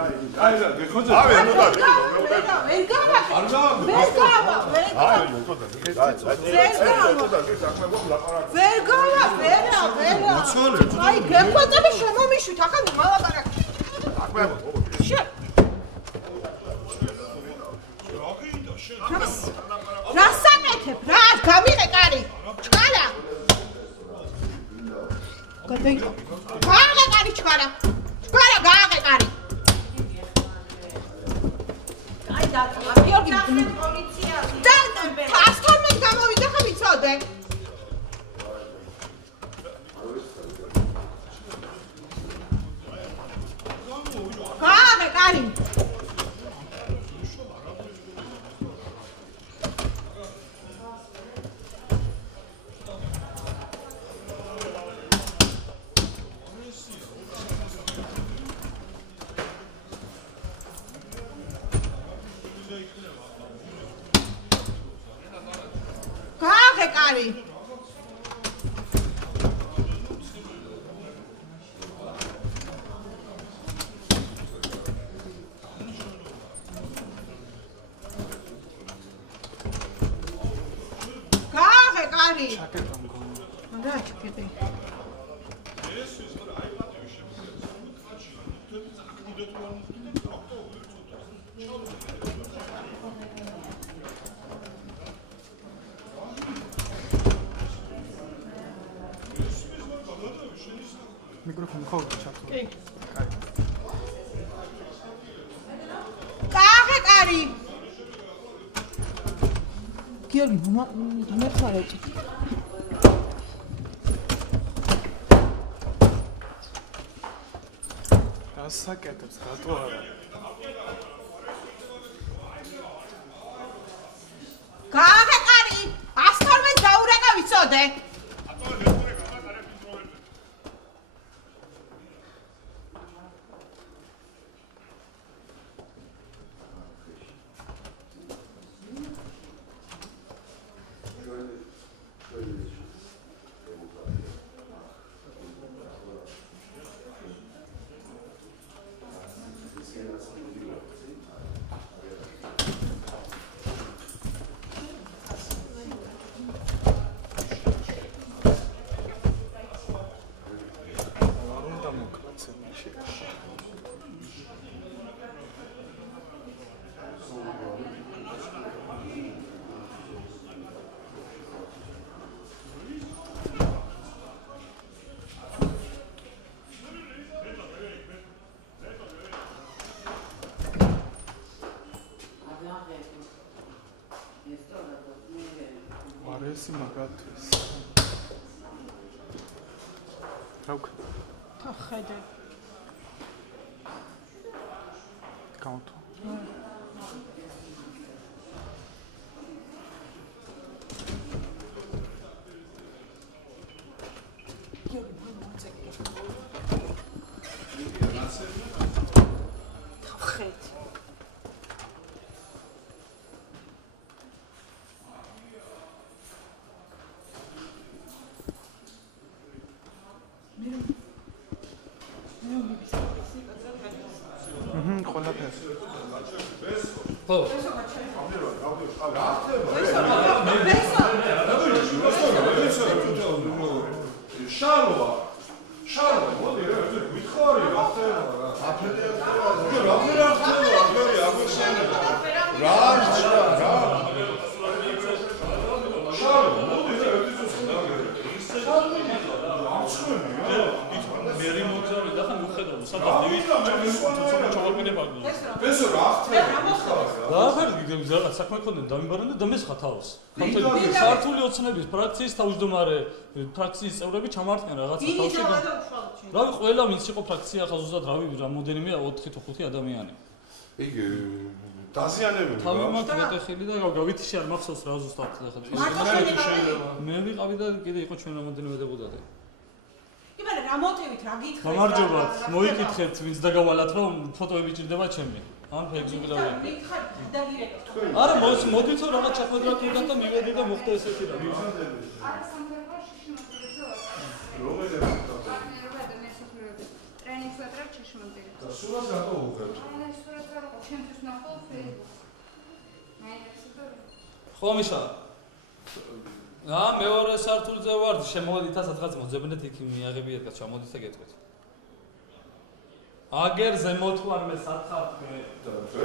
აი რა გეხოძე ავე ნუ და ვერ გავა არ გავა ვერ გავა აი ნუ და ვერ გავა ვერა აი გეკვეწები შემომიშვით ახლა მალაპარაკე რა საკეთებ რა გამიღე კარი ჩქარა გააღე კარი ჩქარა გააღე კარი აი და გიორგი პოლიცია და ასთორმეთ გამოვიდა ხა ვიცოდე გააღე კარი გააღე კარი გააღე კარი რა ჩაკეტე მიკროფონი ხო ჩართო კი გააღე კარი გიორგი მომხარეთ გასაკეთებს რატო არა გააღე კარი 112 დაურეკა ვიცოდე არესი მაგათვის რა ვქნა თა ხედე კაუნტ ქართული ოცნების ფრაქციის თავმჯდომარე ფრაქციის წევრები ჩამართნენ რაღაცა თავში. რავი, ყველა ვინც იყო ფრაქცია ახლა ზუსტად რავი რამოდენიმე 4 თუ 5 ადამიანი. იგი დაზიანებული რა. თავი მაქვს მეტეხილი და გავითიში არ მახსოვს რა ზუსტად ახლა. მე ვიყავი და კიდე იყო ჩვენ რამოდენიმე დეპუტატი. კი მაგრამ რა მოტივით რა გითხრით? გამარჯობათ, მოიკითხეთ ვინც დაგავალათ რომ ფოტოები ჭირდება ჩემი. ან ფეგზუგლავი. არა, მოდით რომ რაღაც ჩაფოთრაკებდათ და მივედი და მოხდა ესეთი რა. არა, სამთავრობო შიშმოდგირებს. რომელი პარტნიორობა და მესოფლეობის ტრენინგს ვეტრებ ჩიშმოდგირებს. სურათს რატო უღებ? აი სურათს არ ყო ჩემთვის ნახო Facebook. ხო მიშა. მეორე სართულზე ვარ, შემოვედით სადღაც მოძებნეთ იქ მიაღებიეთ და ჩამოდით და გეტყვით. აგერ ზემოთ ვარ მე სათხარ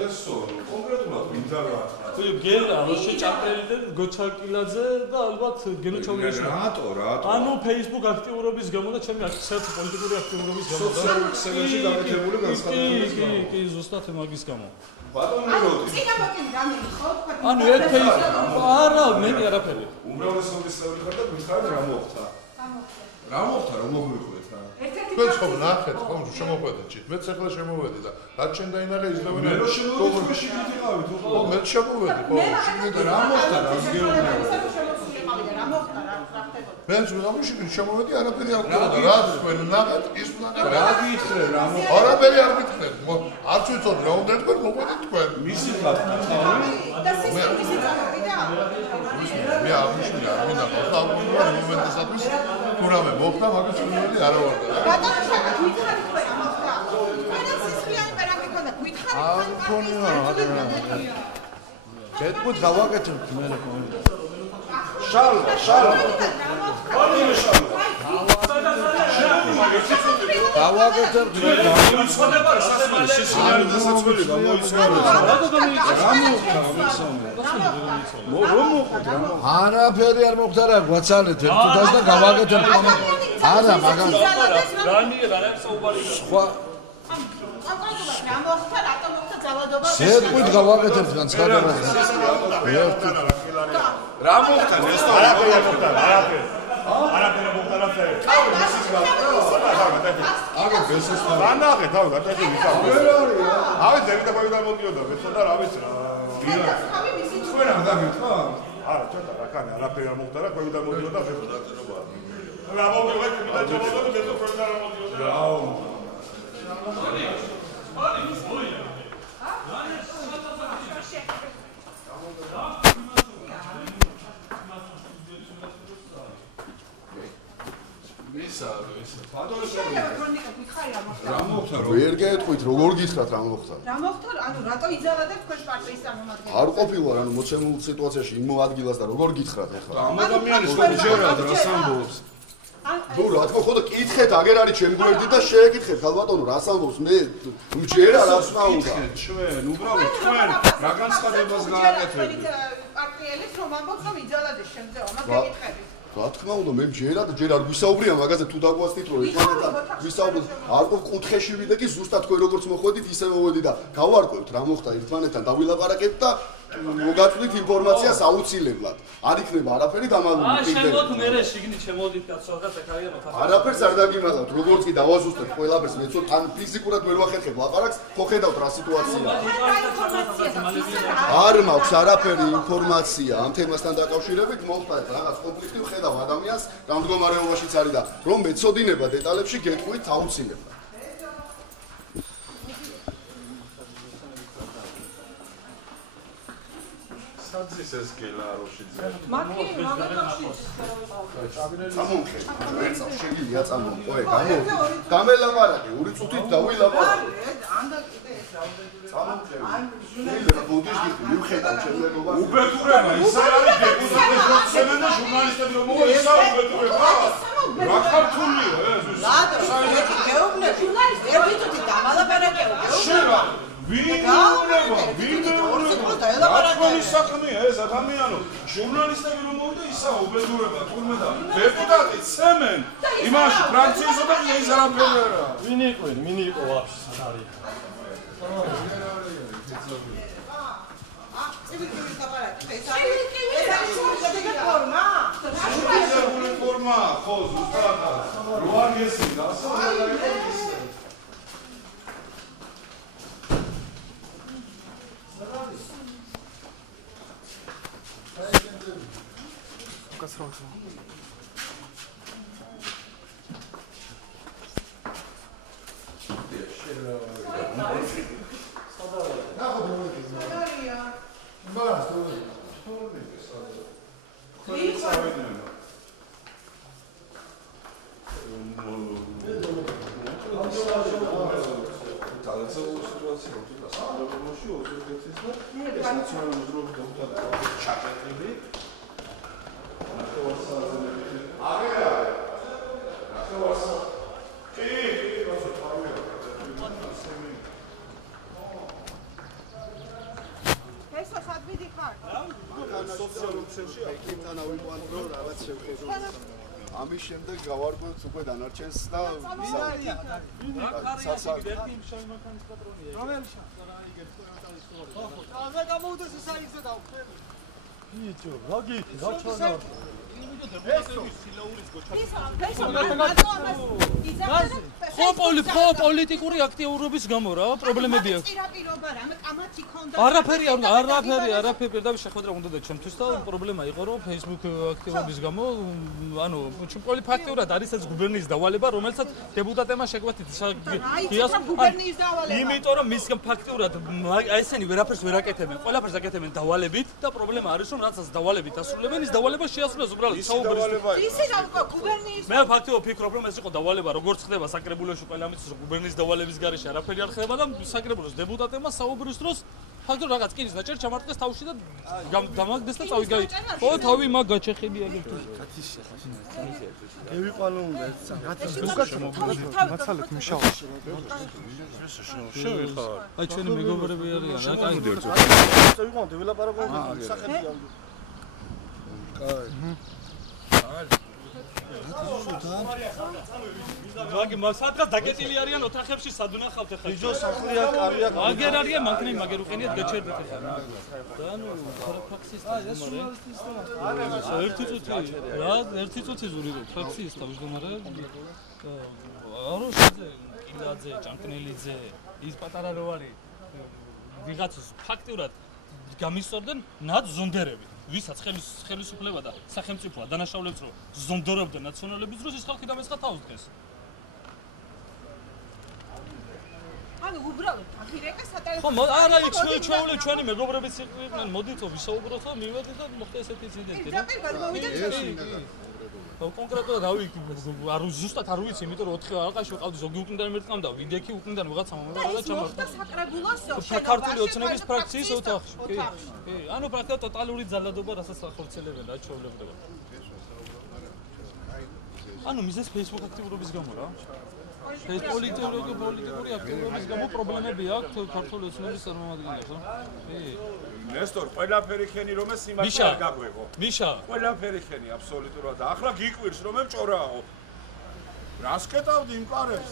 ესო კონკრეტულად მინდა რა. თუ გელა როში ჭაპელიდე გოჩაკილაძე და ალბათ გენო ჩაუგეშვა. რატო? ანუ Facebook აქტიურობის გამო და ჩემი საერთო პოლიტიკური აქტიურობის გამო და სოციალურ გაკეთებული განცხადებების გამო. კი, ზუსტად მაგის გამო. ბატონო როდი. წინა მოკლედ გამიგიხო თქვა. ანუ ერთ Facebook არა, მე არაფერი. უმრავლესობის წევრი ხარ და მითხარ რა მოხდა? რა მოხდა რომ მოგვიყვეთ რა? თქვენ ხო ნახეთ ხო შემოყვედეთ მეც ახლა შემოვედი და რაც შენ დაინახე ისლავენ მე რო შემოვედი თქვენ შეგიდიყავით ხო მე შემოვედი ხო შეგიდე რა მოხდა რა გეუბნება რა მოხდა რა ხდებოდა მე შემოვედი არაფერი არ გქონდა რა თქვენ ნახეთ ის ნახეთ რა გითხრე რა მოხდა არაფერი არ გითხრეთ არც ვიცოდი რა უნდა თქვენ მოყვედით თქვენ მისი ხატი და სისტემის წავიდა მე არ მიშნი არ მინდა ხო მომენტისათვის თურმე მოხდა მაგას შემოვედი არა ვარ ბატონო შეგა გითხარი თქვენ ამახდა თქვენ სისხლიანი პერა მეკონდა გითხარი გეტყვით გავაკეთებთ მე რეკომენდ შალვა გავაკეთებთ მოიცოდება სასმელი სისხლიანი დასაცველი გამოიცოდება არაფერი არ მოხდა რა გვაცალეთ ერთუდას და გავაკეთებთ არა მაგას განიერა რა საუბარი სხვა კონკრეტულად რა მოხდა რატომ მოხდა ძალადობა გეტყვით გავაკეთებთ განცხადება რა მოხდა ნესტო არაფერი არ მოხდა არაფერი მოხდა აგა ბესეს რა ნახე თავი გადაჭი ვიკავ ავი ზევიდა ყოი გამოდიოდა მეცოდა რა ვიცი რა თქვენ ადამიანი ხო არა ცოტა რა კანი არაფერი არ მოხდა რა ყოი გამოდიოდა რა მოგივა და ჩამოვიდა და მეცო ყოი გამოდიოდა რაო ვერ გეტყვით როგორ გითხრათ რა მოხდა რა მოხდა ანუ რატო იძალა და თქვენ პარტიის წარმომადგენელი არ ყოფილა ანუ მოცემულ სიტუაციაში იმ ადგილას და როგორ გითხრათ ახლა ამ ადამიანის ხო ჯერად რას ამბობს თუ რა თქმა უნდა კითხეთ აგერ არის ჩემ გვერდი და შეეკითხეთ ხალბატონო რას ამბობს მე მჯერა რას უნდა ჩვენ უბრალოდ თქვენ რა განცხადებას გააკეთებთ პარტიელებს რომ ამბობს რომ იძალადეს შემძევა მას გეკითხებით რა თქმა უნდა მე მჯერა და ჯერ არ გვისაუბრია მაგაზე თუ დაგვასწრით რომ ერთმანეთთან ვისაუბროთ არ ყო კუთხეში ვიდე კი ზუსტად თქვენ როგორც მოხვედით ისე მოვედი და გავარკვევთ რა მოხდა ერთმანეთთან დავილაპარაკებთ და მოგაწვდით ინფორმაციას აუცილებლად არ იქნება არაფერი დამალული შემოთ მერე შიგნით შემოდით კაცო და ეკავია მოთახა არაფერს არ დაგიმალავთ როგორც კი დავაზუსტებ ყველაფერს მე ცოტა ან ფიზიკურად ვერ ვახერხებ ლაპარაკს ხო ხედავთ რა სიტუაციაა არ მაქვს არაფერი ინფორმაცია ამ თემასთან დაკავშირებით მოხდა რაღაც კონფლიქტი ვხედავ ადამიანს რა მდგომარეობაშიც არის და რომ მეცოდინება დეტალებში გეტყვით აუცილებლად საძის ეს გელა როშიძე მაკი მაგათში წამონხე ვერ წავ შეგიძლია წამონ ყოე გამელაპარაკე 2 წუთით დავილაპარაკე ანდა კიდე ეს რაუნდები წამონხე შეიძლება ბოდიშკი მივხედავ ჩემლეგობა უბედურება ის არ არის დეპუტატები ხოცებენ და ჟურნალისტები რომ მოისა უბედურება რა ქართულია ეს ლადო გეუბნები ჟურნალისტები ერთი წუთი დამალაპარაკეო შევა ვინ რატომის საქმეა ეს ადამიანო ჟურნალისტები რომ მოვიდა ისა უბედურება თურმე და დეპუტატი ცემენ იმაში ფრაქციისა და ის არაფერი არა ვინ იყვენ მინი იყო ვაფშე არის ცივილი დაპარაკე ეს არის ფორმა ფორმა ხო ზუსტად რო არ გესინდა ასე Kasrotu. ამის შემდეგ გავარკვევთ უკვე დანარჩენს და ხო პოლიტიკური აქტიურობის გამო რა პრობლემები აქვს. არაფერი პირდაპირ შეხვედრა უნდა და ჩემთვის და პრობლემა იყო რომ Facebook აქტიურობის გამო ანუ ყოველი ფაქტიურად არის ეს გუბერნიის დავალება რომელსაც დეპუტატებმა შეგვეთით იმიტომ რომ მის ფაქტიურად ესენი ვერაფერს ვერ აკეთებენ ყველაფერს აკეთებენ დავალებით და პრობლემა არის რომ რასაც დავალებით ასრულებენ ის დავალება შეასრულეს უბრალოდ მე ფაქტიურად ვფიქრობ რომ ეს იყო დავალება როგორც ხდება საკრებულოში ყველა ამის გუბერნიის დავალების გარეშე არაფერი არ ხდება და საკრებულოს დეპუტატებმა საუბრის დროს ფაქტობრივად რაღაც კირის დაჭერ ჩამარტყეს თავში და დამაგდეს და წავიგაი. ხო, თავი მაგ გაჩეხები აგერტო. ევიყვანო უნდა მაცალეთ მშავში. შევიხარ. აი ჩვენი მეგობრები არიან რა, კაი. წევიყვანო, ველაპარაკო სახეთი ამ. მაგ სადღაც დაკეტილი არიან ოთახებში სადუნახავთ ახლა. ბიჯო სახლია, კარია. აგერ არიან, მანქანები მაგერ უყენიათ გაჩერდეთ ახლა. და ანუ ფაქსის ერთი წუთი ზურიდო ფაქსის თავმჯდომარე. აროსზე, კილაძე, ჭანკნელიძე, ის პატარა რო არის. ვიღაცას ფაქტიურად გამისწორდნენ ნად ზონდერები. ვისაც ხელისუფლება და სახელმწიფოა დანაშაულებს რომ ზონდორებდნენ ნაციონალების დროს ის ხალხი დამეცხა თავს დღეს. ანუ უბრალოდ აგირეკა სატელეფონო. ხო, არა იქ ჩვენი მეგობრებიც იყვნენ, მოდით ვისაუბროთ და მივედით და მოხდა ესეთი ინციდენტი რა. კონკრეტულად რავი არ ზუსტად არ ვიცი, იმიტომ რომ 4 ალყაში ვიყავდი ზოგი უკნიდან მერტყამ და ვიდექი უკნიდან ვიღაცა მომეყარა და ჩამორდა. საქართველოს ოცნების ფრაქციის ოთახში. კი. ანუ პრაქტიკულად ტოტალური ძალადობა რასაც ახორციელებენ რა ჩვეულებრივად. ანუ მიზეს Facebook აქტიურობის გამო რა. ეს პოლიტიკური აქტიურობის გამო პრობლემები აქვს საქართველოს ოცნების წარმომადგენლებს რა. კი. ნესტორ, ყველაფერი ხენი რომ ეს სიმართლე არ გაგვეღო. მიშა, ყველაფერი ხენი აბსოლუტურად და ახლა გიკვირს რომ მე მჭორაო. რას კეტავდი იმ კარებს?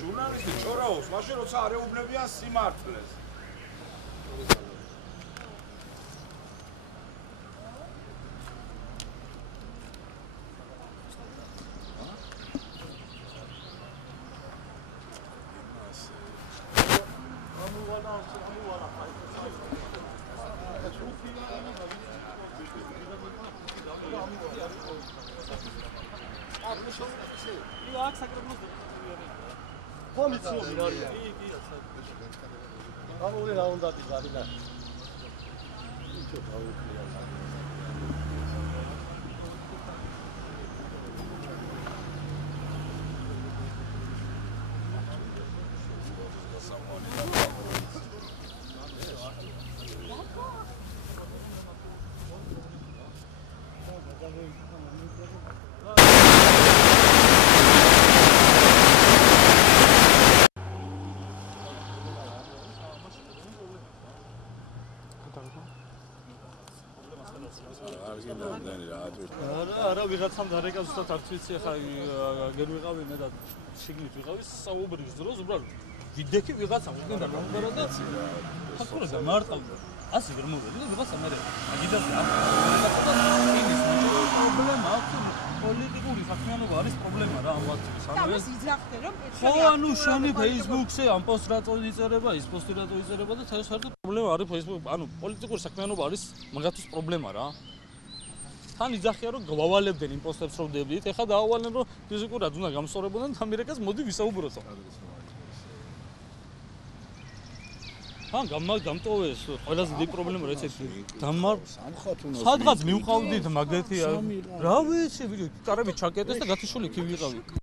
ჟურნალისტი მჭორაობს, მაშინ როცა არ ეუბნებიან სიმართლეს. ამური რა უნდა დიგარინა. არა ვიღაცამ დარეკა ზუსტად არ ვიცი ახლა გერ ვიყავი მე და შიგნით ვიყავი საუბრის დროს უბრალოდ ვიდექი ვიღაცამ უკენა გამგარა და ფაქტურად დამარტყავდა ასე ვერ მოვედი და ვიღაცა მე აგიდას ამის პრობლემა აქვს პოლიტიკური საქმიანობა არის პრობლემა რა ამ ვაკცინას ანუ ეს იძახდე რომ ხო ანუ შენი Facebook-ზე ამ პოსტ რატო იწერება ის პოსტი რატო იწერება და საერთოდ პრობლემა არის Facebook ანუ პოლიტიკური საქმიანობა არის მაგათვის პრობლემა რა თან იძახია რომ გვავალებდნენ იმ პოსტებს რომ ვდებდით ეხლა დაავალენ რომ ფიზიკურად უნდა გამსწორებოდნენ ამერიკას მოდი ვისაუბროთ ან გამტოვეს ყველაზე დიდი პრობლემა რა ეცეთი სადღაც მივყავდით მაგეთი რა ვიცი კარები ჩაკეტეს და გათიშული კი ვიყავი